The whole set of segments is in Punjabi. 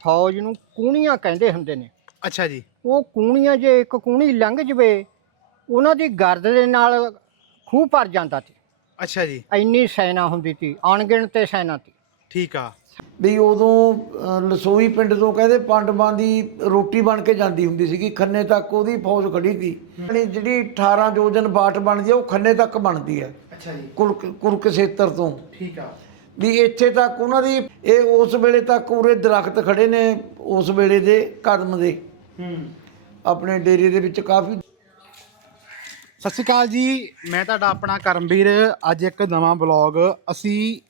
ਫੌਜ ਨੂੰ ਕੂਣੀਆਂ ਕਹਿੰਦੇ ਹੁੰਦੇ ਨੇ। ਅੱਛਾ ਜੀ। ਉਹ ਕੂਣੀਆਂ ਜੇ ਇੱਕ ਕੂਣੀ ਲੰਘ ਜਵੇ ਉਹਨਾਂ ਦੀ ਗਰਦ ਦੇ ਨਾਲ ਖੂਹ ਭਰ ਜਾਂਦਾ ਸੀ। ਅੱਛਾ ਜੀ। ਇੰਨੀ ਸੈਨਾ ਹੁੰਦੀ ਸੀ ਅਣਗਿਣਤ ਸੈਨਾ ਸੀ। ਠੀਕ ਆ। ਵੀ ਉਦੋਂ ਲਸੋਈ ਪਿੰਡ ਤੋਂ ਕਹਿੰਦੇ ਪਾਂਡਵਾਂ ਦੀ ਰੋਟੀ ਬਣ ਕੇ ਜਾਂਦੀ ਹੁੰਦੀ ਸੀਗੀ ਖੰਨੇ ਤੱਕ ਉਹਦੀ ਫੌਜ ਖੜੀ ਸੀ। ਜਿਹੜੀ 18 ਯੋਜਨ ਬਾਟ ਬਣਦੀ ਆ ਉਹ ਖੰਨੇ ਤੱਕ ਬਣਦੀ ਹੈ ਅੱਛਾ ਜੀ। ਕੁਰਕ ਕੁਰਕਸ਼ੇਤਰ ਤੋਂ। ਠੀਕ ਆ। ਵੀ ਇੱਥੇ ਤੱਕ ਉਹਨਾਂ ਦੀ ਇਹ ਉਸ ਵੇਲੇ ਤੱਕ ਉਰੇ ਦਰਖਤ ਖੜੇ ਨੇ ਉਸ ਵੇਲੇ ਦੇ ਕਦਮ ਦੇ। ਹੂੰ। ਆਪਣੇ ਡੇਰੇ ਦੇ ਵਿੱਚ ਕਾਫੀ ਸਤਿ ਸ਼੍ਰੀ ਅਕਾਲ ਜੀ ਮੈਂ ਤੁਹਾਡਾ ਆਪਣਾ ਕਰਮਵੀਰ ਅੱਜ ਇੱਕ ਨਵਾਂ ਬਲੌਗ ਅਸੀਂ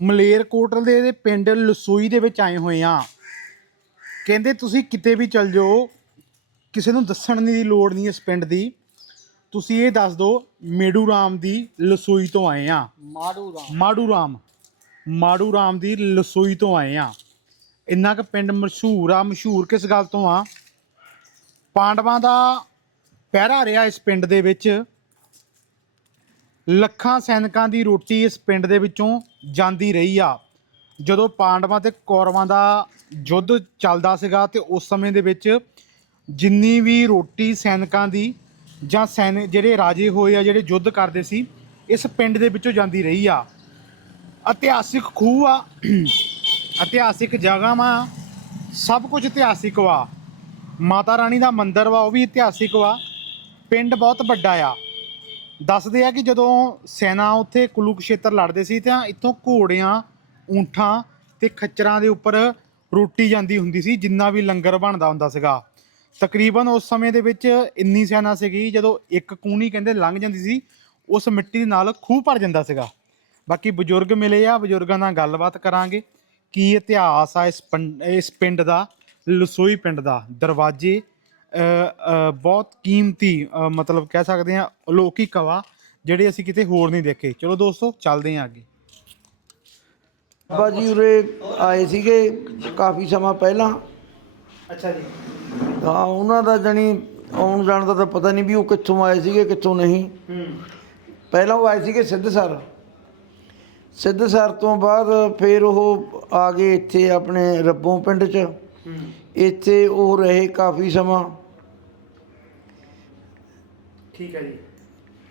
ਮਲੇਰਕੋਟਲੇ ਦੇ ਪਿੰਡ ਲਸੋਈ ਦੇ ਵਿੱਚ ਆਏ ਹੋਏ ਆ ਕਹਿੰਦੇ ਤੁਸੀਂ ਕਿਤੇ ਵੀ ਚਲ ਜਾਓ ਕਿਸੇ ਨੂੰ ਦੱਸਣ ਦੀ ਲੋੜ ਨਹੀਂ ਇਸ ਪਿੰਡ ਦੀ। ਤੁਸੀਂ ਇਹ ਦੱਸ ਦਿਓ ਮੇੜੂ ਰਾਮ ਦੀ ਲਸੋਈ ਤੋਂ ਆਏ ਆ ਮਾੜੂ ਰਾਮ। ਮਾੜੂ ਰਾਮ। ਮਾੜੂ ਰਾਮ ਦੀ ਲਸੋਈ ਤੋਂ ਆਏ ਆ। ਇੰਨਾ ਕੁ ਪਿੰਡ ਮਸ਼ਹੂਰ ਆ, ਮਸ਼ਹੂਰ ਕਿਸ ਗੱਲ ਤੋਂ ਆ? ਪਾਂਡਵਾਂ ਦਾ ਪਹਿਰਾ ਰਿਹਾ ਇਸ ਪਿੰਡ ਦੇ ਵਿੱਚ। ਲੱਖਾਂ ਸੈਨਿਕਾਂ ਦੀ ਰੋਟੀ ਇਸ ਪਿੰਡ ਦੇ ਵਿੱਚੋਂ ਜਾਂਦੀ ਰਹੀ ਆ। ਜਦੋਂ ਪਾਂਡਵਾਂ ਤੇ ਕੌਰਵਾਂ ਦਾ ਯੁੱਧ ਚੱਲਦਾ ਸੀਗਾ ਤੇ ਉਸ ਸਮੇਂ ਦੇ ਵਿੱਚ ਜਿੰਨੀ ਵੀ ਰੋਟੀ ਸੈਨਿਕਾਂ ਦੀ ਜਾਂ ਸੈਨ, ਜਿਹੜੇ ਰਾਜੇ ਹੋਏ ਆ, ਜਿਹੜੇ ਯੁੱਧ ਕਰਦੇ ਸੀ, ਇਸ ਪਿੰਡ ਦੇ ਵਿੱਚੋਂ ਜਾਂਦੀ ਰਹੀ ਆ। ਇਤਿਹਾਸਿਕ ਖੂਹ ਆ, ਇਤਿਹਾਸਿਕ ਜਗ੍ਹਾ ਵਾ ਸਭ ਕੁਝ ਇਤਿਹਾਸਿਕ ਵਾ। ਮਾਤਾ ਰਾਣੀ ਦਾ ਮੰਦਿਰ ਵਾ, ਉਹ ਵੀ ਇਤਿਹਾਸਿਕ ਵਾ। ਪਿੰਡ ਬਹੁਤ ਵੱਡਾ ਆ। ਦੱਸਦੇ ਆ ਕਿ ਜਦੋਂ ਸੈਨਾ ਉੱਥੇ ਕੁਲੂਕਸ਼ੇਤਰ ਲੜਦੇ ਸੀ ਤਾਂ ਇੱਥੋਂ ਘੋੜਿਆਂ, ਊਂਠਾਂ ਤੇ ਖੱਚਰਾਂ ਦੇ ਉੱਪਰ ਰੋਟੀ ਜਾਂਦੀ ਹੁੰਦੀ ਸੀ, ਜਿੰਨਾ ਵੀ ਲੰਗਰ ਬਣਦਾ ਹੁੰਦਾ ਸੀਗਾ। ਤਕਰੀਬਨ ਉਸ ਸਮੇਂ ਦੇ ਵਿੱਚ ਇੰਨੀ ਸੈਨਾ ਸੀਗੀ, ਜਦੋਂ ਇੱਕ ਕੂਣੀ ਕਹਿੰਦੇ ਲੰਘ ਜਾਂਦੀ ਸੀ, ਉਸ ਮਿੱਟੀ ਦੇ ਨਾਲ ਖੂਹ ਭਰ ਜਾਂਦਾ ਸੀਗਾ। ਬਾਕੀ ਬਜ਼ੁਰਗ ਮਿਲੇ ਆ ਬਜ਼ੁਰਗਾਂ ਨਾਲ ਗੱਲਬਾਤ ਕਰਾਂਗੇ। ਕੀ ਇਤਿਹਾਸ ਆ ਇਸ ਪਿੰਡ ਇਸ ਪਿੰਡ ਦਾ ਲਸੋਈ ਪਿੰਡ ਦਾ? ਦਰਵਾਜ਼ੇ ਅ, ਅ, ਬਹੁਤ ਕੀਮਤੀ ਅ, ਮਤਲਬ ਕਹਿ ਸਕਦੇ ਆ ਅਲੌਕਿਕ ਵਾ ਜਿਹੜੇ ਅਸੀਂ ਕਿਤੇ ਹੋਰ ਨਹੀਂ ਦੇਖੇ। ਚਲੋ ਦੋਸਤੋ ਚੱਲਦੇ ਹਾਂ ਅੱਗੇ। ਬਾਬਾ ਜੀ ਉਰੇ ਆਏ ਸੀਗੇ ਕਾਫੀ ਸਮਾਂ ਪਹਿਲਾਂ। ਅੱਛਾ ਜੀ। ਹਾਂ ਉਹਨਾਂ ਦਾ ਜਣੀ ਆਉਣ ਜਾਣ ਦਾ ਤਾਂ ਪਤਾ ਨਹੀਂ ਵੀ ਉਹ ਕਿੱਥੋਂ ਆਏ ਸੀਗੇ ਕਿੱਥੋਂ ਨਹੀਂ। ਹੂੰ। ਪਹਿਲਾਂ ਉਹ ਆਏ ਸੀਗੇ ਸਿੱਧਸਰ। ਸਿੱਧਸਰ ਤੋਂ ਬਾਅਦ ਫਿਰ ਉਹ ਆ ਗਏ ਇੱਥੇ ਆਪਣੇ ਰੱਬੋਂ ਪਿੰਡ 'ਚ। ਇੱਥੇ ਉਹ ਰਹੇ ਕਾਫੀ ਸਮਾਂ। ਠੀਕ ਹੈ ਜੀ।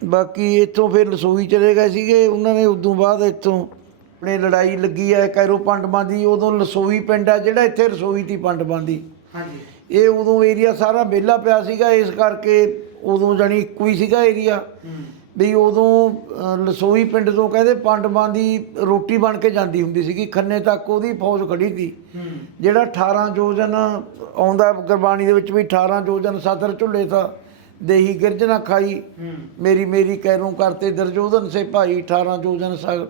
ਬਾਕੀ ਇੱਥੋਂ ਫਿਰ ਲਸੋਈ ਚਲੇ ਗਏ ਸੀਗੇ। ਉਹਨਾਂ ਨੇ ਉਦੋਂ ਬਾਅਦ ਇੱਥੋਂ ਆਪਣੇ ਲੜਾਈ ਲੱਗੀ ਹੈ ਕੈਰੋ ਪੰਡਵਾਂ ਦੀ ਉਦੋਂ ਲਸੋਈ ਪਿੰਡ ਆ ਜਿਹੜਾ ਇੱਥੇ ਰਸੋਈ ਤੀ ਪੰਡਵਾਂ ਦੀ ਹਾਂਜੀ। ਇਹ ਉਦੋਂ ਏਰੀਆ ਸਾਰਾ ਵਿਹਲਾ ਪਿਆ ਸੀਗਾ। ਇਸ ਕਰਕੇ ਉਦੋਂ ਜਾਣੀ ਇੱਕੋ ਹੀ ਸੀਗਾ ਏਰੀਆ ਹੂੰ। ਵੀ ਉਦੋਂ ਲਸੋਈ ਪਿੰਡ ਤੋਂ ਕਹਿੰਦੇ ਪਾਂਡਵਾਂ ਦੀ ਰੋਟੀ ਬਣ ਕੇ ਜਾਂਦੀ ਹੁੰਦੀ ਸੀਗੀ। ਖੰਨੇ ਤੱਕ ਉਹਦੀ ਫੌਜ ਖੜੀ ਸੀ। ਜਿਹੜਾ 18 ਯੋਜਨ ਆਉਂਦਾ ਗੁਰਬਾਣੀ ਦੇ ਵਿੱਚ ਵੀ 18 ਯੋਜਨ ਸਦਰ ਝੁੱਲੇ ਤਾਂ ਦੇਹੀ ਗਿਰਜਨਾ ਖਾਈ। ਹੂੰ। ਮੇਰੀ ਮੇਰੀ ਕੈਰੋਂ ਕਰਤੇ ਦਰਜੋਧਨ ਸੇ ਭਾਈ। 18 ਯੋਜਨ ਸ-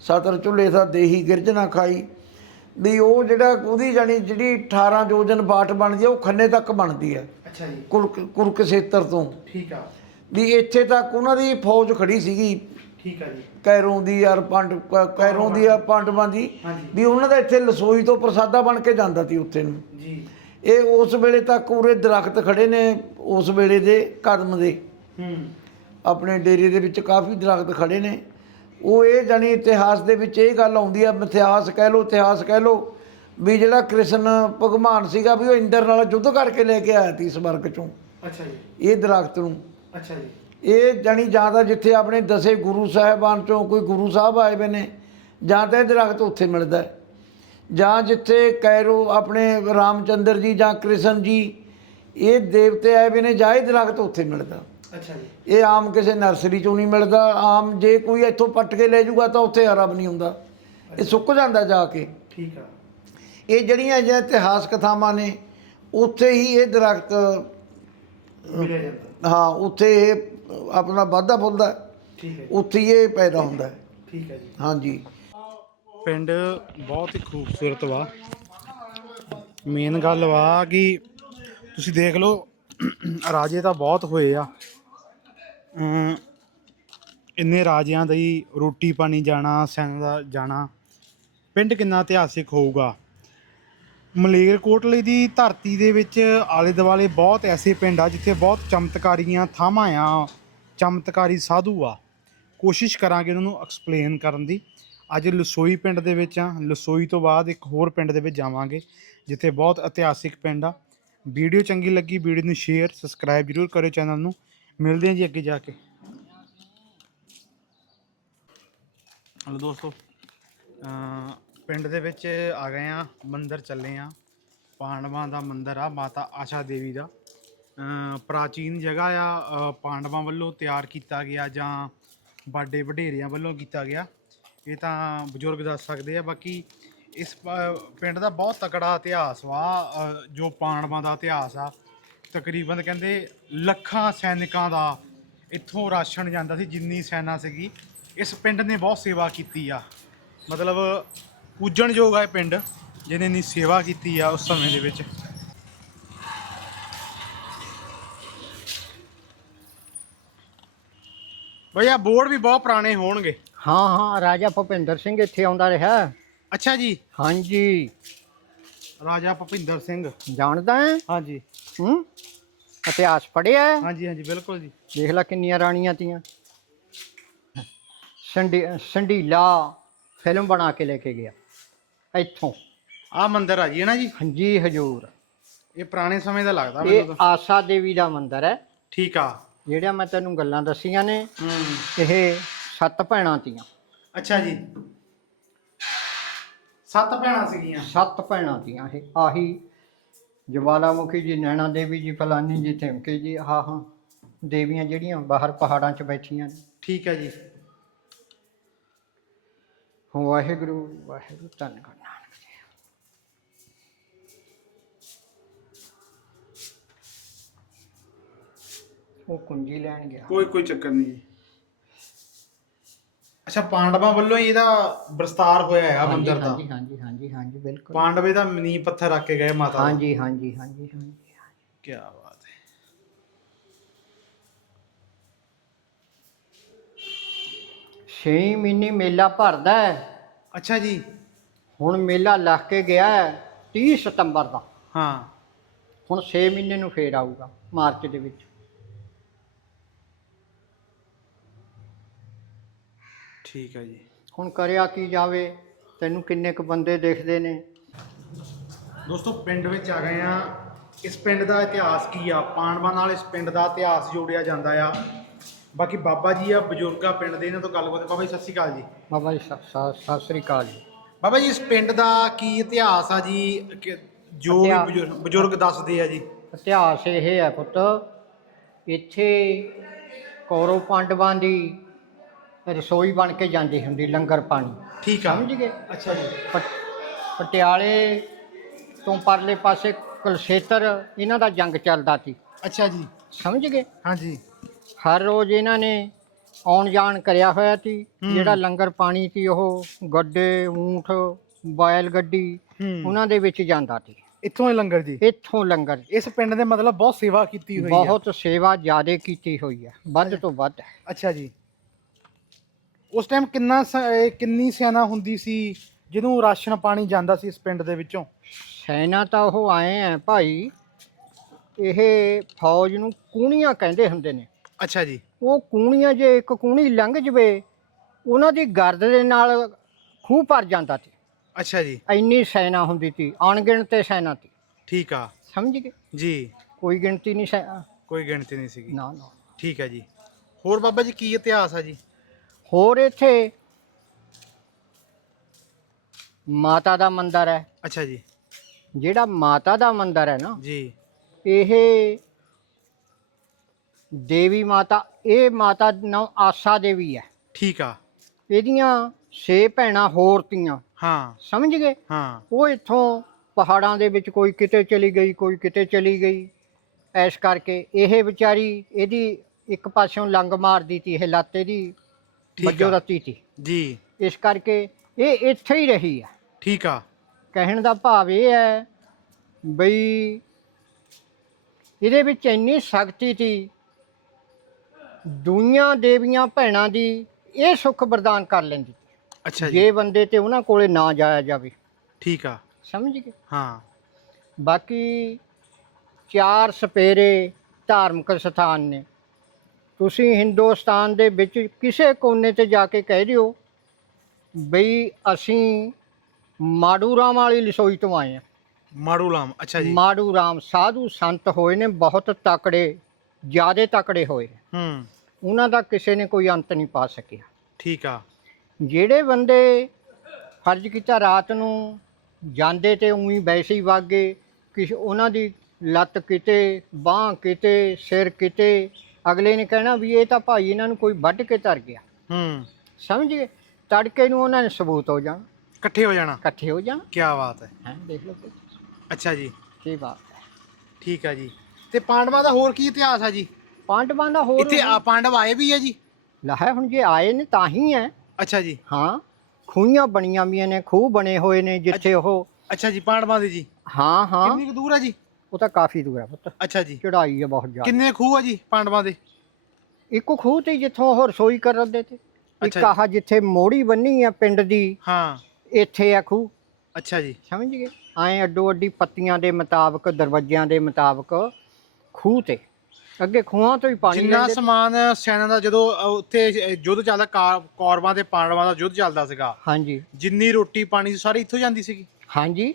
ਸਤਰ ਝੁੱਲੇ ਤਾਂ ਦੇਹੀ ਗਿਰਜਨਾ ਖਾਈ। ਵੀ ਉਹ ਜਿਹੜਾ ਉਹਦੀ ਜਾਣੀ ਜਿਹੜੀ 18 ਯੋਜਨ ਬਾਟ ਬਣਦੀ ਆ ਉਹ ਖੰਨੇ ਤੱਕ ਬਣਦੀ ਹੈ ਅੱਛਾ ਜੀ। ਕੁਰਕ ਕੁਰਕਸ਼ੇਤਰ ਤੋਂ। ਠੀਕ ਆ। ਵੀ ਇੱਥੇ ਤੱਕ ਉਹਨਾਂ ਦੀ ਫੌਜ ਖੜੀ ਸੀਗੀ। ਠੀਕ ਆ ਜੀ। ਕੈਰੋਂ ਦੀ ਯਾਰ ਪੰਡ ਕੈਰੋਂ ਦੀ ਆ ਪਾਂਡਵਾਂ ਦੀ ਵੀ ਉਹਨਾਂ ਦਾ ਇੱਥੇ ਲਸੋਈ ਤੋਂ ਪ੍ਰਸਾਦਾ ਬਣ ਕੇ ਜਾਂਦਾ ਸੀ ਉੱਥੇ ਨੂੰ। ਜੀ। ਇਹ ਉਸ ਵੇਲੇ ਤੱਕ ਉਰੇ ਦਰਖਤ ਖੜੇ ਨੇ ਉਸ ਵੇਲੇ ਦੇ ਕਦਮ ਦੇ। ਹੂੰ। ਆਪਣੇ ਡੇਰੇ ਦੇ ਵਿੱਚ ਕਾਫੀ ਦਰਖਤ ਖੜੇ ਨੇ। ਉਹ ਇਹ ਜਾਣੀ ਇਤਿਹਾਸ ਦੇ ਵਿੱਚ ਇਹ ਗੱਲ ਆਉਂਦੀ ਆ ਇਤਿਹਾਸ ਕਹਿ ਲੋ ਇਤਿਹਾਸ ਕਹਿ ਲੋ ਵੀ ਜਿਹੜਾ ਕ੍ਰਿਸ਼ਨ ਭਗਵਾਨ ਸੀਗਾ ਵੀ ਉਹ ਇੰਦਰ ਨਾਲ ਯੁੱਧ ਕਰਕੇ ਲੈ ਕੇ ਆਇਆ ਸੀ ਸਵਰਗ ਚੋਂ। ਅੱਛਾ ਜੀ। ਇਹ ਦਰਖਤ ਨੂੰ। ਅੱਛਾ ਜੀ। ਇਹ ਜਾਣੀ ਜ਼ਿਆਦਾ ਜਿੱਥੇ ਆਪਣੇ ਦਸੇ ਗੁਰੂ ਸਾਹਿਬਾਨ ਚੋਂ ਕੋਈ ਗੁਰੂ ਸਾਹਿਬ ਆਏ ਵੇ ਨੇ ਜਾਂ ਤਾਂ ਇਹ ਦਰਖਤ ਉੱਥੇ ਮਿਲਦਾ। ਜਾਂ ਜਿੱਥੇ ਕੈਰੋ ਆਪਣੇ ਰਾਮਚੰਦਰ ਜੀ ਜਾਂ ਕ੍ਰਿਸ਼ਨ ਜੀ ਇਹ ਦੇਵਤੇ ਆਏ ਵੇ ਨੇ ਜਾਂ ਇਹ ਦਰਖਤ ਉੱਥੇ ਮਿਲਦਾ। ਅੱਛਾ ਜੀ। ਇਹ ਆਮ ਕਿਸੇ ਨਰਸਰੀ ਚੋਂ ਨਹੀਂ ਮਿਲਦਾ ਆਮ ਜੇ ਕੋਈ ਇੱਥੋਂ ਪੱਟ ਕੇ ਲੈ ਜਾਊਗਾ ਤਾਂ ਉੱਥੇ ਵੀ ਨਹੀਂ ਹੁੰਦਾ। ਇਹ ਸੁੱਕ ਜਾਂਦਾ ਜਾ ਕੇ। ਠੀਕ ਆ। ਇਹ ਜਿਹੜੀਆਂ ਜਿਹੜੀਆਂ ਇਤਿਹਾਸ ਕਥਾਵਾਂ ਨੇ ਉੱਥੇ ਹੀ ਇਹ ਦਰਖਤ ਮਿਲਿਆ ਜਾਂਦਾ। ਹਾਂ ਉੱਥੇ ਇਹ ਆਪਣਾ ਵਾਧਾ ਫੁੱਲਦਾ। ਠੀਕ ਹੈ ਉੱਥੇ ਹੀ ਇਹ ਪੈਦਾ ਹੁੰਦਾ ਹੈ। ਠੀਕ ਹੈ ਜੀ। ਹਾਂਜੀ। ਪਿੰਡ ਬਹੁਤ ਹੀ ਖੂਬਸੂਰਤ ਵਾ। ਮੇਨ ਗੱਲ ਵਾ ਕਿ ਤੁਸੀਂ ਦੇਖ ਲਓ ਰਾਜੇ ਤਾਂ ਬਹੁਤ ਹੋਏ ਆ। ਅਮ ਇੰਨੇ ਰਾਜਿਆਂ ਦਾ ਰੋਟੀ ਪਾਣੀ ਜਾਣਾ ਸੈਨ ਦਾ ਜਾਣਾ ਪਿੰਡ ਕਿੰਨਾ ਇਤਿਹਾਸਿਕ ਹੋਊਗਾ। ਮਲੇਰਕੋਟਲੇ ਦੀ ਧਰਤੀ ਦੇ ਵਿੱਚ ਆਲੇ ਦੁਆਲੇ ਬਹੁਤ ਐਸੇ ਪਿੰਡ ਆ ਜਿੱਥੇ ਬਹੁਤ ਚਮਤਕਾਰੀਆਂ ਥਾਵਾਂ ਆ, ਚਮਤਕਾਰੀ ਸਾਧੂ ਆ। ਕੋਸ਼ਿਸ਼ ਕਰਾਂਗੇ ਉਹਨਾਂ ਨੂੰ ਐਕਸਪਲੇਨ ਕਰਨ ਦੀ। ਅੱਜ ਲਸੋਈ ਪਿੰਡ ਦੇ ਵਿੱਚ ਆ। ਲਸੋਈ ਤੋਂ ਬਾਅਦ ਇੱਕ ਹੋਰ ਪਿੰਡ ਦੇ ਵਿੱਚ ਜਾਵਾਂਗੇ, ਜਿੱਥੇ ਬਹੁਤ ਇਤਿਹਾਸਿਕ ਪਿੰਡ ਆ। ਵੀਡੀਓ ਚੰਗੀ ਲੱਗੀ, ਵੀਡੀਓ ਨੂੰ ਸ਼ੇਅਰ ਸਬਸਕ੍ਰਾਈਬ ਜਰੂਰ ਕਰਿਓ ਚੈਨਲ ਨੂੰ। ਮਿਲਦੇ ਹਾਂ ਜੀ ਅੱਗੇ ਜਾ ਕੇ। ਹਲੋ ਦੋਸਤੋ ਪਿੰਡ ਦੇ ਵਿੱਚ ਆ ਗਏ ਆ ਮੰਦਿਰ ਚੱਲੇ ਆ ਪਾਂਡਵਾਂ ਦਾ ਮੰਦਿਰ ਆ, ਮਾਤਾ ਆਸ਼ਾ ਦੇਵੀ ਦਾ। ਪ੍ਰਾਚੀਨ ਜਗ੍ਹਾ ਆ ਪਾਂਡਵਾਂ ਵੱਲੋਂ ਤਿਆਰ ਕੀਤਾ ਗਿਆ ਜਾਂ ਬਾਡੇ ਵਡੇਰਿਆਂ ਵੱਲੋਂ ਕੀਤਾ ਗਿਆ। ਇਹ ਤਾਂ ਬਜ਼ੁਰਗ ਦੱਸ ਸਕਦੇ ਆ, ਬਾਕੀ ਇਸ ਪਿੰਡ ਦਾ ਬਹੁਤ ਤਕੜਾ ਇਤਿਹਾਸ ਵਾ। ਜੋ ਪਾਂਡਵਾਂ ਦਾ ਇਤਿਹਾਸ ਆ, ਤਕਰੀਬਨ ਕਹਿੰਦੇ ਲੱਖਾਂ ਸੈਨਿਕਾਂ ਦਾ ਇੱਥੋਂ ਰਾਸ਼ਨ ਜਾਂਦਾ ਸੀ, ਜਿੰਨੀ ਸੈਨਾ ਸੀਗੀ। ਇਸ ਪਿੰਡ ਨੇ ਬਹੁਤ ਸੇਵਾ ਕੀਤੀ ਆ। ਮਤਲਬ ਪੂਜਣਯੋਗ ਇਹ ਪਿੰਡ ਜਿਹਨੇ ਨੀ ਸੇਵਾ ਕੀਤੀ ਆ ਉਸ ਸਮੇਂ ਦੇ ਵਿੱਚ। ਭਈਆ ਬੋਰਡ ਵੀ ਬਹੁਤ ਪੁਰਾਣੇ ਹੋਣਗੇ। ਹਾਂ ਹਾਂ ਰਾਜਾ ਭੁਪਿੰਦਰ ਸਿੰਘ ਇੱਥੇ ਆਉਂਦਾ ਰਿਹਾ। ਅੱਛਾ ਜੀ। ਹਾਂਜੀ। ਰਾਜਾ ਭੁਪਿੰਦਰ ਸਿੰਘ। ਜਾਣਦਾ ਹੈ? ਹਾਂਜੀ। ਹੂੰ? ਇਤਿਹਾਸ ਪੜ੍ਹਿਆ ਹੈ? ਹਾਂਜੀ ਹਾਂਜੀ ਬਿਲਕੁਲ ਜੀ। ਦੇਖ ਲੈ ਕਿੰਨੀਆਂ ਰਾਣੀਆਂ ਤੀਆਂ। ਸੰਡੀ ਸੰਡੀਲਾ ਫਿਲਮ ਬਣਾ ਕੇ ਲੈ ਕੇ ਗਿਆ। ਇੱਥੋਂ। ਆ ਮੰਦਿਰ ਆ ਜੀ ਹੈ ਨਾ ਜੀ? ਹਾਂਜੀ ਹਜੂਰ। ਇਹ ਪੁਰਾਣੇ ਸਮੇਂ ਦਾ ਲੱਗਦਾ ਮੈਨੂੰ ਇਹ ਤਾਂ। ਆਸਾ ਦੇਵੀ ਦਾ ਮੰਦਿਰ ਹੈ। ਠੀਕ ਆ। ਜਿਹੜਾ ਮੈਂ ਤੈਨੂੰ ਗੱਲਾਂ ਦੱਸੀਆਂ ਨੇ ਹੂੰ। ਇਹ ਸੱਤ ਭੈਣਾਂ ਤੀਆਂ। ਅੱਛਾ ਜੀ। ਸੱਤ ਭੈਣਾਂ ਸੀਗੀਆਂ। ਸੱਤ ਭੈਣਾਂ ਤੀਆਂ ਇਹ। ਆਹੀ ਜਵਾਲਾਮੁਖੀ ਜੀ ਨੈਣਾ ਦੇਵੀ ਜੀ ਫਲਾਨੀ ਜੀ ਧਮਕੇ ਜੀ ਹਾਂ ਹਾਂ ਦੇਵੀਆਂ ਜਿਹੜੀਆਂ ਬਾਹਰ ਪਹਾੜਾਂ 'ਚ ਬੈਠੀਆਂ ਨੇ। ਠੀਕ ਹੈ ਜੀ। ਵਾਹਿਗੁਰੂ ਵਾਹਿਗੁਰੂ ਧੰਨ ਗੁਰੂ ਨਾਨਕ ਉਹ ਕੁੰਜੀ ਲੈਣ ਗਿਆ। ਕੋਈ ਕੋਈ ਚੱਕਰ ਨਹੀਂ। ਜੀ ਅੱਛਾ ਪਾਂਡਵਾਂ ਵੱਲੋਂ ਹੀ ਇਹਦਾ ਵਿਸਤਾਰ ਹੋਇਆ ਹੈ ਮੰਦਿਰ ਦਾ। ਹਾਂਜੀ ਹਾਂਜੀ ਹਾਂਜੀ ਹਾਂਜੀ ਬਿਲਕੁਲ। ਪਾਂਡਵੇ ਦਾ ਨੀਂਹ ਪੱਥਰ ਰੱਖ ਕੇ ਗਏ ਮਾਤਾ ਹਾਂਜੀ ਹਾਂਜੀ ਹਾਂਜੀ ਹਾਂਜੀ ਕੀ ਬਾਤ। ਹੈ ਛੇ ਮਹੀਨੇ ਮੇਲਾ ਭਰਦਾ ਹੈ। ਅੱਛਾ ਜੀ। ਹੁਣ ਮੇਲਾ ਲੱਗ ਕੇ ਗਿਆ ਹੈ 30 ਸਤੰਬਰ ਦਾ। ਹਾਂ। ਹੁਣ 6 ਮਹੀਨੇ ਨੂੰ ਫੇਰ ਆਊਗਾ ਮਾਰਚ ਦੇ ਵਿੱਚ। ਠੀਕ ਹੈ ਜੀ। ਹੁਣ ਕਰਿਆ ਕੀ ਜਾਵੇ ਤੈਨੂੰ ਕਿੰਨੇ ਕੁ ਬੰਦੇ ਦੇਖਦੇ ਨੇ। ਦੋਸਤੋ ਪਿੰਡ ਵਿੱਚ ਆ ਗਏ ਆ ਇਸ ਪਿੰਡ ਦਾ ਇਤਿਹਾਸ ਕੀ ਆ? ਪਾਂਡਵਾਂ ਨਾਲ ਇਸ ਪਿੰਡ ਦਾ ਇਤਿਹਾਸ ਜੋੜਿਆ ਜਾਂਦਾ ਆ। ਬਾਕੀ ਬਾਬਾ ਜੀ ਆ ਬਜ਼ੁਰਗਾ ਪਿੰਡ ਦੇ ਇਹਨਾਂ ਤੋਂ ਗੱਲਬਾਤ ਬਾਬਾ ਜੀ ਸਤਿ ਸ਼੍ਰੀ ਅਕਾਲ ਜੀ। ਬਾਬਾ ਜੀ ਸਤਿ ਸ੍ਰੀ ਅਕਾਲ ਜੀ। ਬਾਬਾ ਜੀ ਇਸ ਪਿੰਡ ਦਾ ਕੀ ਇਤਿਹਾਸ ਆ ਜੀ? ਕਿ ਜੋ ਵੀ ਇਤਿਹਾਸ- ਬਜ਼ੁਰਗ ਬਜ਼ੁਰਗ ਦੱਸਦੇ ਆ ਜੀ। ਇਤਿਹਾਸ ਇਹ ਹੈ ਪੁੱਤ ਇੱਥੇ ਕੌਰਵ ਪਾਂਡਵਾਂ ਦੀ ਰਸੋਈ ਬਣ ਕੇ ਜਾਂਦੀ ਹੁੰਦੀ ਲੰਗਰ ਪਾਣੀ। ਠੀਕ ਆ। ਸਮਝ ਗਏ? ਅੱਛਾ ਜੀ। ਪਟ- ਪਟਿਆਲੇ ਤੋਂ ਪਰਲੇ ਪਾਸੇ ਕੁਲਸ਼ੇਤਰ ਇਹਨਾਂ ਦਾ ਜੰਗ ਚੱਲਦਾ ਸੀ। ਅੱਛਾ ਜੀ। ਸਮਝ ਗਏ? ਹਾਂਜੀ। ਹਰ ਰੋਜ਼ ਇਹਨਾਂ ਨੇ ਆਉਣ ਜਾਣ ਕਰਿਆ ਹੋਇਆ ਸੀ। ਹੂੰ। ਜਿਹੜਾ ਲੰਗਰ ਪਾਣੀ ਸੀ ਉਹ ਗੱਡੇ ਊਂਠ ਬੈਲ ਗੱਡੀ ਹੂੰ। ਉਹਨਾਂ ਦੇ ਵਿੱਚ ਜਾਂਦਾ ਸੀ। ਇੱਥੋਂ ਹੀ ਲੰਗਰ ਜੀ? ਇੱਥੋਂ ਲੰਗਰ। ਇਸ ਪਿੰਡ ਨੇ ਮਤਲਬ ਬਹੁਤ ਸੇਵਾ ਕੀਤੀ ਹੋਈ ਆ। ਬਹੁਤ ਸੇਵਾ ਜ਼ਿਆਦੇ ਕੀਤੀ ਹੋਈ ਹੈ ਵੱਧ ਤੋਂ ਵੱਧ। ਅੱਛਾ ਜੀ। ਉਸ ਟਾਈਮ ਕਿੰਨਾ ਕਿੰਨੀ ਸੈਨਾ ਹੁੰਦੀ ਸੀ ਜਿਹਨੂੰ ਰਾਸ਼ਨ ਪਾਣੀ ਜਾਂਦਾ ਸੀ ਇਸ ਪਿੰਡ ਦੇ ਵਿੱਚੋਂ? ਸੈਨਾ ਤਾਂ ਉਹ ਆਏ ਆ ਭਾਈ। ਇਹ ਫੌਜ ਨੂੰ ਕੂਣੀਆਂ ਕਹਿੰਦੇ ਹੁੰਦੇ ਨੇ। ਅੱਛਾ ਜੀ। ਉਹ ਕੂਣੀਆਂ ਜੇ ਇੱਕ ਕੂਣੀ ਲੰਘ ਜਵੇ ਉਹਨਾਂ ਦੀ ਗਰਦ ਦੇ ਨਾਲ ਖੂਹ ਭਰ ਜਾਂਦਾ ਸੀ। ਅੱਛਾ ਜੀ। ਇੰਨੀ ਸੈਨਾ ਹੁੰਦੀ ਸੀ ਅਣਗਿਣਤੇ ਸੈਨਾ ਸੀ। ਠੀਕ ਆ। ਸਮਝ ਗਏ? ਜੀ। ਕੋਈ ਗਿਣਤੀ ਨਹੀਂ ਸੈ- ਕੋਈ ਗਿਣਤੀ ਨਹੀਂ ਸੀਗੀ। ਨਾ ਨਾ। ਠੀਕ ਹੈ ਜੀ। ਹੋਰ ਬਾਬਾ ਜੀ ਕੀ ਇਤਿਹਾਸ ਆ ਜੀ? ਹੋਰ ਇੱਥੇ ਮਾਤਾ ਦਾ ਮੰਦਿਰ ਹੈ। ਅੱਛਾ ਜੀ। ਜਿਹੜਾ ਮਾਤਾ ਦਾ ਮੰਦਿਰ ਹੈ ਨਾ ਜੀ। ਇਹ ਦੇਵੀ ਮਾਤਾ ਇਹ ਮਾਤਾ ਨਾਮ ਆਸਾ ਦੇਵੀ ਹੈ। ਠੀਕ ਆ। ਇਹਦੀਆਂ ਛੇ ਭੈਣਾਂ ਹੋਰ ਤੀਆਂ। ਹਾਂ। ਸਮਝ ਗਏ? ਹਾਂ। ਉਹ ਇੱਥੋਂ ਪਹਾੜਾਂ ਦੇ ਵਿੱਚ ਕੋਈ ਕਿਤੇ ਚਲੀ ਗਈ ਕੋਈ ਕਿਤੇ ਚਲੀ ਗਈ। ਐਸ ਕਰਕੇ ਇਹ ਵਿਚਾਰੀ ਇਹਦੀ ਇੱਕ ਪਾਸਿਓਂ ਲੰਗ ਮਾਰਦੀ ਤੀ ਇਹ ਲਾਤੇ ਦੀ ਠੀਕ ਰੱਤੀ ਤੀ ਜੀ। ਇਸ ਕਰਕੇ ਇਹ ਇੱਥੇ ਹੀ ਰਹੀ ਹੈ ਠੀਕ ਆ। ਕਹਿਣ ਦਾ ਭਾਵ ਇਹ ਹੈ ਬਈ ਇਹਦੇ ਵਿੱਚ ਇੰਨੀ ਸ਼ਕਤੀ ਸੀ ਦੁਨੀਆਂ ਦੇਵੀਆਂ ਭੈਣਾਂ ਦੀ ਇਹ ਸੁੱਖ ਵਰਦਾਨ ਕਰ ਲੈਂਦੀ। ਅੱਛਾ ਜੀ। ਜੇ ਬੰਦੇ ਤੇ ਉਹਨਾਂ ਕੋਲੇ ਨਾ ਜਾਇਆ ਜਾਵੇ। ਠੀਕ ਆ। ਸਮਝ ਗਏ? ਹਾਂ। ਬਾਕੀ ਚਾਰ ਸਪੇਰੇ ਧਾਰਮਿਕ ਸਥਾਨ ਨੇ। ਤੁਸੀਂ ਹਿੰਦੁਸਤਾਨ ਦੇ ਵਿੱਚ ਕਿਸੇ ਕੋਨੇ ਤੇ ਜਾ ਕੇ ਕਹਿ ਦਿਓ ਬਈ ਅਸੀਂ ਮਾੜੂ ਰਾਮ ਵਾਲੀ ਲਸੋਈ ਤੋਂ ਆਏ ਆ ਮਾੜੂ ਲਾਮ ਅੱਛਾ ਜੀ। ਮਾੜੂ ਰਾਮ ਸਾਧੂ ਸੰਤ ਹੋਏ ਨੇ ਬਹੁਤ ਤਕੜੇ ਜਿਆਦੇ ਤਕੜੇ ਹੋਏ। ਹੂੰ। ਉਹਨਾਂ ਦਾ ਕਿਸੇ ਨੇ ਕੋਈ ਅੰਤ ਨਹੀਂ ਪਾ ਸਕਿਆ। ਠੀਕ ਆ। ਜਿਹੜੇ ਬੰਦੇ ਫਰਜ਼ ਕੀਤਾ ਰਾਤ ਨੂੰ ਜਾਂਦੇ ਤੇ ਉਹੀ ਵੈਸੇ ਹੀ ਵਾਗੇ ਕਿਸ ਉਹਨਾਂ ਦੀ ਲੱਤ ਕਿਤੇ ਬਾਹ ਕਿਤੇ ਸਿਰ ਕਿਤੇ ਅਗਲੇ ਨੇ ਕਹਿਣਾ ਵੀ ਇਹ ਤਾਂ ਭਾਈ ਇਹਨਾਂ ਨੂੰ ਕੋਈ ਵੱਢ ਕੇ ਧਰ ਗਿਆ। ਹੂੰ। ਸਮਝ ਗਏ? ਤੜਕੇ ਨੂੰ ਉਹਨਾਂ ਨੇ ਸਬੂਤ ਹੋ ਜਾਣ। ਇਕੱਠੇ ਹੋ ਜਾਣਾ? ਇਕੱਠੇ ਹੋ ਜਾਣ। ਕੀ ਬਾਤ ਹੈ। ਹੈਂ ਦੇਖ ਲਓ। ਅੱਛਾ ਜੀ। ਕੀ ਬਾਤ ਹੈ। ਠੀਕ ਆ ਜੀ। ਤੇ ਪਾਂਡਵਾਂ ਦਾ ਹੋਰ ਕੀ ਇਤਿਹਾਸ ਆ ਜੀ? ਪਾਂਡਵਾਂ ਦਾ ਹੋਰ ਇੱਥੇ ਆ ਪਾਂਡਵ ਆਏ ਵੀ ਆ ਜੀ? ਲਹਾ ਹੁਣ ਜੇ ਆਏ ਨੇ ਤਾਂ ਹੀ ਹੈ। ਅੱਛਾ ਜੀ। ਹਾਂ ਖੂਹੀਆਂ ਬਣੀਆਂ ਵੀਆਂ ਨੇ ਖੂਹ ਬਣੇ ਹੋਏ ਨੇ ਜਿੱਥੇ ਉਹ। ਅੱਛਾ ਜੀ ਪਾਂਡਵਾਂ ਦੇ ਜੀ। ਹਾਂ ਹਾਂ। ਕਿੰਨੀ ਕੁ ਦੂਰ ਆ ਜੀ? ਉਹ ਤਾਂ ਕਾਫੀ ਦੂਰ ਹੈ ਪੁੱਤ। ਅੱਛਾ ਜੀ। ਚੜਾਈ ਹੈ ਬਹੁਤ ਜ਼ਿਆਦਾ। ਕਿੰਨੇ ਖੂਹ ਆ ਜੀ ਪਾਂਡਵਾਂ ਦੇ? ਇੱਕ ਖੂਹ ਤੇ ਜਿੱਥੋਂ ਉਹ ਰਸੋਈ ਕਰਦੇ ਤੇ। ਇੱਕ। ਆਹ ਜਿੱਥੇ ਮੋੜੀ ਬੰਨੀ ਆ ਪਿੰਡ ਦੀ ਹਾਂ। ਇੱਥੇ ਆ ਖੂਹ। ਅੱਛਾ ਜੀ। ਸਮਝ ਗਏ? ਐਂ ਅੱਡੋ ਅੱਡੀ ਪੱਤੀਆਂ ਦੇ ਮੁਤਾਬਕ ਦਰਵਾਜ਼ਿਆਂ ਦੇ ਮੁਤਾਬਕ ਖੂਹ ਤੇ। ਅੱਗੇ ਖੂਹਾਂ ਤੋਂ ਹੀ ਪਾਣੀ ਜਿੰਨਾ ਲੈਂਦੇ। ਸਮਾਨ ਸੈਨਾ ਦਾ ਜਦੋਂ ਅ, ਉੱਥੇ ਅ, ਯੁੱਧ ਚੱਲਦਾ ਕਾ- ਕੌਰਵਾਂ ਤੇ ਪਾਂਡਵਾਂ ਦਾ ਯੁੱਧ ਚੱਲਦਾ ਸੀਗਾ। ਹਾਂਜੀ। ਜਿੰਨੀ ਰੋਟੀ ਪਾਣੀ ਸੀ ਸਾਰੀ ਇੱਥੋਂ ਜਾਂਦੀ ਸੀਗੀ। ਹਾਂਜੀ।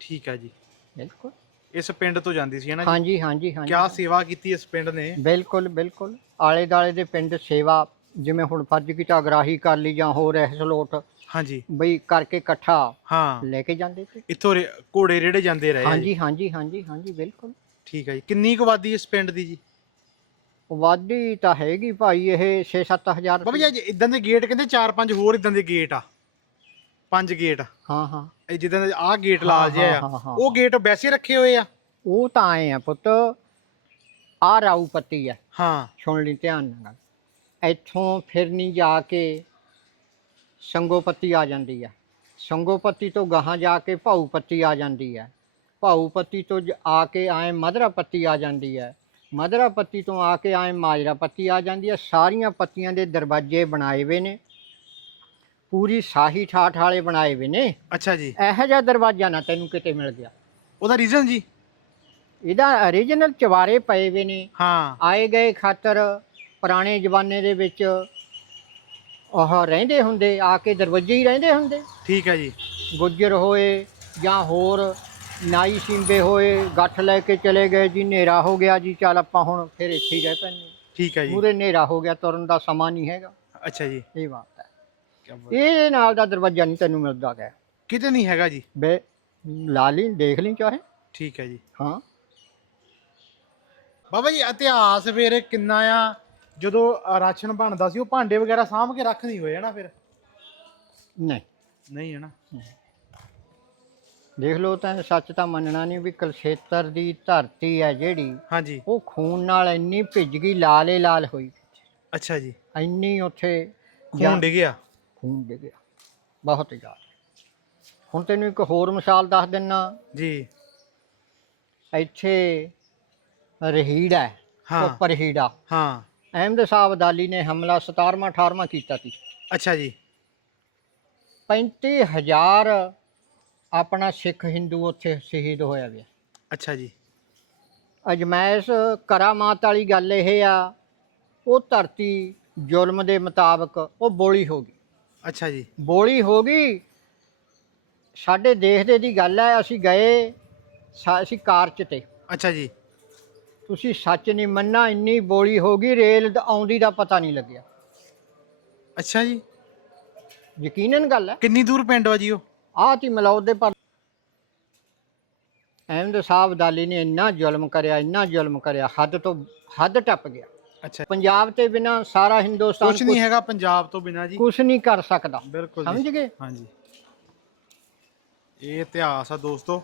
ਠੀਕ ਆ ਜੀ। ਬਿਲਕੁਲ। ਇਸ ਪਿੰਡ ਤੋਂ ਜਾਂਦੀ ਸੀ ਹੈ ਨਾ ਜੀ? ਹਾਂਜੀ ਹਾਂਜੀ ਹਾਂਜੀ। ਕਿਆ ਸੇਵਾ ਕੀਤੀ ਇਸ ਪਿੰਡ ਨੇ? ਬਿਲਕੁਲ ਬਿਲਕੁਲ। ਆਲੇ ਦਾਲੇ ਦੇ ਪਿੰਡ ਸੇਵਾ ਜਿਵੇਂ ਹੁਣ ਫਰਜ਼ ਕੀਤਾ ਅਗਰਾਹੀ ਕਰ ਲਈ ਜਾਂ ਹੋਰ ਇਸ ਲੋਟ। ਹਾਂਜੀ। ਬਈ ਕਰਕੇ ਇਕੱਠਾ ਹਾਂ। ਲੈ ਕੇ ਜਾਂਦੇ ਸੀ। ਇੱਥੋਂ ਰੇ- ਘੋੜੇ ਰੇੜੇ ਜਾਂਦੇ ਰਹੇ ਆ ਜੀ। ਹਾਂਜੀ ਹਾਂਜੀ ਹਾਂਜੀ ਹਾਂਜੀ ਬਿਲਕੁਲ। ਠੀਕ ਆ ਜੀ। ਕਿੰਨੀ ਕੁ ਆਬਾਦੀ ਇਸ ਪਿੰਡ ਦੀ ਜੀ? ਵਾਦੀ ਤਾਂ ਹੈਗੀ ਭਾਈ ਇਹ 6-7000 ਬਾਬਾ ਜੀ ਇਦਾਂ ਦੇ ਗੇਟ ਕਹਿੰਦੇ ਚਾਰ ਪੰਜ ਹੋਰ ਇਦਾਂ ਦੇ ਗੇਟ ਆ। ਪੰਜ ਗੇਟ। ਹਾਂ ਹਾਂ। ਇਹ ਜਿੱਦਾਂ ਦੇ ਆਹ ਗੇਟ ਹਾਂ, ਲਾਲ ਜਿਹਾ ਹਾਂ, ਹਾਂ, ਆ ਹਾਂ। ਉਹ ਗੇਟ ਵੈਸੇ ਰੱਖੇ ਹੋਏ ਆ? ਉਹ ਤਾਂ ਆਏ ਆ ਪੁੱਤ। ਆ ਰਾਊ ਪੱਤੀ ਆ। ਹਾਂ। ਸੁਣ ਲਈ ਧਿਆਨ ਨਾਲ। ਇੱਥੋਂ ਫਿਰ ਨਹੀਂ ਜਾ ਕੇ ਸੰਗੋ ਪੱਤੀ ਆ ਜਾਂਦੀ ਆ। ਸੰਗੋ ਪੱਤੀ ਤੋਂ ਗਾਹਾਂ ਜਾ ਕੇ ਭਾਊ ਪੱਤੀ ਆ ਜਾਂਦੀ ਹੈ ਭਾਊ ਪੱਤੀ ਤੋਂ ਜ- ਆ ਕੇ ਆਏ ਮਧਰਾ ਪੱਤੀ ਆ ਜਾਂਦੀ ਹੈ। ਮਧਰਾ ਪੱਤੀ ਤੋਂ ਆ ਕੇ ਆਏ ਮਾਜਰਾ ਪੱਤੀ ਆ ਜਾਂਦੀ ਹੈ। ਸਾਰੀਆਂ ਪੱਤੀਆਂ ਦੇ ਦਰਵਾਜ਼ੇ ਬਣਾਏ ਹੋਏ ਨੇ। ਪੂਰੀ ਸਾਹੀ ਠਾਠ ਵਾਲੇ ਬਣਾਏ ਹੋਏ ਨੇ। ਅੱਛਾ ਜੀ। ਇਹੋ ਜਿਹਾ ਦਰਵਾਜ਼ਾ ਨਾ ਤੈਨੂੰ ਕਿਤੇ ਮਿਲ ਗਿਆ। ਉਹਦਾ ਰੀਜ਼ਨ ਜੀ? ਇਹਦਾ origignal ਚਵਾਰੇ ਪਏ ਹੋਏ ਨੇ। ਹਾਂ। ਆਏ ਗਏ ਖਾਤਰ ਪੁਰਾਣੇ ਜ਼ਮਾਨੇ ਦੇ ਵਿੱਚ ਉਹ ਰਹਿੰਦੇ ਹੁੰਦੇ ਆ ਕੇ ਦਰਵਾਜ਼ੇ ਹੀ ਰਹਿੰਦੇ ਹੁੰਦੇ। ਠੀਕ ਹੈ ਜੀ। ਗੁੱਜਰ ਹੋਏ ਜਾਂ ਹੋਰ ਨਾਈ ਸਿੰਬੇ ਹੋਏ ਗੱਠ ਲੈ ਕੇ ਚਲੇ ਗਏ ਜੀ ਹਨੇਰਾ ਹੋ ਗਿਆ ਜੀ ਚੱਲ ਆਪਾਂ ਹੁਣ ਫਿਰ ਇੱਥੇ ਹੀ ਰਹਿ ਪੈਂਦੇ ਠੀਕ ਹੈ ਜੀ। ਮੂਰੇ ਹਨੇਰਾ ਹੋ ਗਿਆ ਤੁਰਨ ਦਾ ਸਮਾਂ ਨਹੀਂ ਹੈਗਾ। ਅੱਛਾ ਜੀ। ਇਹ ਬਾਤ ਹੈ। ਇਹਦੇ ਨਾਲ ਦਾ ਦਰਵਾਜ਼ਾ ਨਹੀਂ ਤੈਨੂੰ ਮਿਲਦਾ ਗਿਆ ਕਿਤੇ ਨਹੀਂ ਹੈਗਾ ਜੀ। ਬੇ ਲਾ ਲਈ ਦੇਖ ਲਈ ਚਾਹੇ। ਠੀਕ ਹੈ ਜੀ। ਹਾਂ। ਬਾਬਾ ਜੀ ਇਤਿਹਾਸ ਫਿਰ ਕਿੰਨਾ ਆ? ਜਦੋਂ ਰਾਸ਼ਨ ਬਣਦਾ ਸੀ ਉਹ ਭਾਂਡੇ ਵਗੈਰਾ ਸਾਂਭ ਕੇ ਰੱਖ ਨਹੀਂ ਹੋਏ ਹਨਾ ਫਿਰ? ਨਹੀਂ। ਨਹੀਂ ਹਨਾ ਦੇਖ ਲਓ ਤਾਂ ਸੱਚ ਤਾਂ ਮੰਨਣਾ ਨਹੀਂ ਵੀ ਕਲਸ਼ੇਤਰ ਦੀ ਧਰਤੀ ਹੈ ਜਿਹੜੀ ਹਾਂਜੀ। ਉਹ ਖੂਨ ਨਾਲ ਇੰਨੀ ਭਿੱਜ ਗਈ ਲਾਲੇ ਲਾਲ ਹੋਈ ਅੱਛਾ ਜੀ। ਇੰਨੀ ਉੱਥੇ ਖੂਨ ਡਿੱਗਿਆ ਖੂਨ ਡਿੱਗਿਆ ਬਹੁਤ ਜ਼ਿਆਦਾ। ਹੁਣ ਤੈਨੂੰ ਇੱਕ ਹੋਰ ਮਿਸਾਲ ਦੱਸ ਦਿੰਨਾ। ਜੀ। ਇੱਥੇ ਰਹੀੜ ਹੈ ਹਾਂ। ਉੱਪਰ ਹੀੜਾ। ਹਾਂ। ਅਹਿਮਦ ਸਾਹਿਬ ਅਦਾਲੀ ਨੇ ਹਮਲਾ 17ਵਾਂ 18ਵਾਂ ਕੀਤਾ ਸੀ। ਅੱਛਾ ਜੀ। 35000 ਆਪਣਾ ਸਿੱਖ ਹਿੰਦੂ ਉੱਥੇ ਸ਼ਹੀਦ ਹੋਇਆ ਗਿਆ। ਅੱਛਾ ਜੀ। ਅਜਮੈਸ ਕਰਾਮਾਤ ਵਾਲੀ ਗੱਲ ਇਹ ਆ ਉਹ ਧਰਤੀ ਜ਼ੁਲਮ ਦੇ ਮੁਤਾਬਕ ਉਹ ਬੋਲੀ ਹੋ ਗਈ। ਅੱਛਾ ਜੀ। ਬੋਲੀ ਹੋ ਗਈ ਸਾਡੇ ਦੇਸ਼ ਦੇ ਦੀ ਗੱਲ ਹੈ ਅਸੀਂ ਗਏ ਸਾ- ਅਸੀਂ ਕਾਰ 'ਚ ਤੇ। ਅੱਛਾ ਜੀ। ਤੁਸੀਂ ਸੱਚ ਨਹੀਂ ਮੰਨਣਾ ਇੰਨੀ ਬੋਲੀ ਹੋ ਗਈ ਰੇਲ ਦ- ਆਉਂਦੀ ਦਾ ਪਤਾ ਨਹੀਂ ਲੱਗਿਆ। ਅੱਛਾ ਜੀ। ਯਕੀਨਨ ਗੱਲ ਹੈ। ਕਿੰਨੀ ਦੂਰ ਪਿੰਡ ਵਾ ਜੀ ਉਹ? ਆਹ ਤੀ ਮਲੌਦ ਦੇ ਪਰ। ਅਹਿਮਦ ਸਾਹਿਬ ਦਾਲੀ ਨੇ ਇੰਨਾ ਜ਼ੁਲਮ ਕਰਿਆ ਇੰਨਾ ਜ਼ੁਲਮ ਕਰਿਆ ਹੱਦ ਤੋਂ ਹੱਦ ਟੱਪ ਗਿਆ। ਅੱਛਾ। ਪੰਜਾਬ ਤੇ ਬਿਨਾ ਸਾਰਾ ਹਿੰਦੁਸਤਾਨ ਕੁਝ ਨਹੀਂ ਹੈਗਾ ਪੰਜਾਬ ਤੋਂ ਬਿਨਾ ਜੀ। ਕੁਝ ਨਹੀਂ ਕਰ ਸਕਦਾ। ਬਿਲਕੁਲ ਸਮਝ ਗਏ? ਹਾਂਜੀ। ਇਹ ਇਤਿਹਾਸ ਆ ਦੋਸਤੋ।